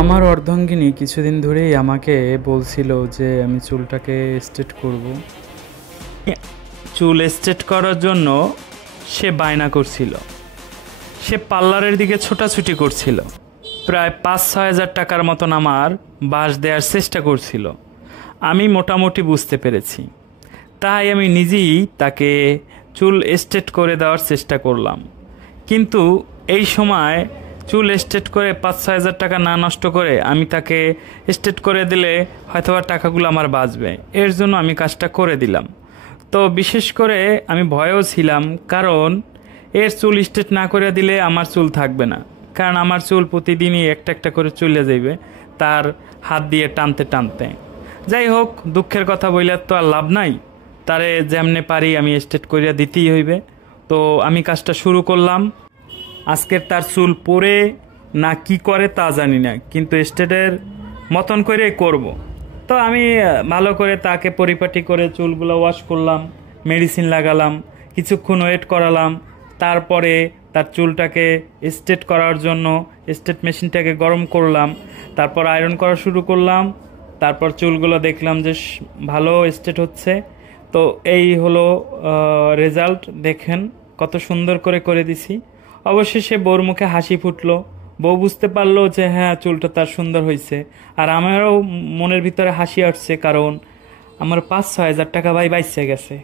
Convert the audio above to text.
আমার অর্ধাঙ্গিনী কিছুদিন ধরেই আমাকে বলছিল যে আমি চুলটাকে স্ট্রেট করব। চুল স্ট্রেট করার জন্য সে বায়না করছিল, সে পার্লারের দিকে ছোটাছুটি করছিল। প্রায় ৫-৬ হাজার টাকার মতন আমার বাস দেওয়ার চেষ্টা করছিল। আমি মোটামুটি বুঝতে পেরেছি, তাই আমি নিজেই তাকে চুল স্ট্রেট করে দেওয়ার চেষ্টা করলাম। কিন্তু এই সময় চুল স্ট্রেট করে ৫-৬ হাজার টাকা না নষ্ট করে আমি তাকে স্ট্রেট করে দিলে হয়তোবা টাকাগুলো আমার বাঁচবে, এর জন্য আমি কাজটা করে দিলাম। তো বিশেষ করে আমি ভয়েও ছিলাম, কারণ এর চুল স্ট্রেট না করে দিলে আমার চুল থাকবে না, কারণ আমার চুল প্রতিদিনই একটা একটা করে চলে যাবে তার হাত দিয়ে টানতে টানতে। যাই হোক, দুঃখের কথা বইলে তো আর লাভ নাই, তারে যেমনে পারি আমি স্ট্রেট করিয়া দিতেই হইবে। তো আমি কাজটা শুরু করলাম। আজকের তার চুল পরে না কি করে তা জানি না, কিন্তু স্ট্রেটের মতন করে করব। তো আমি ভালো করে তাকে পরিপাটি করে চুলগুলো ওয়াশ করলাম, মেডিসিন লাগালাম, কিছুক্ষণ ওয়েট করালাম। তারপরে তার চুলটাকে স্ট্রেট করার জন্য স্ট্রেট মেশিনটাকে গরম করলাম, তারপর আয়রন করা শুরু করলাম। তারপর চুলগুলো দেখলাম যে ভালো স্ট্রেট হচ্ছে। তো এই হলো রেজাল্ট, দেখেন কত সুন্দর করে করে দিছি। অবশেষে বউর মুখে হাসি ফুটলো, বউ বুঝতে পারলো যে হ্যাঁ, চুলটা তার সুন্দর হয়েছে। আর আমারও মনের ভিতরে হাসি আসছে, কারণ আমার ৫-৬ হাজার টাকা ভাই বাইচে গেছে।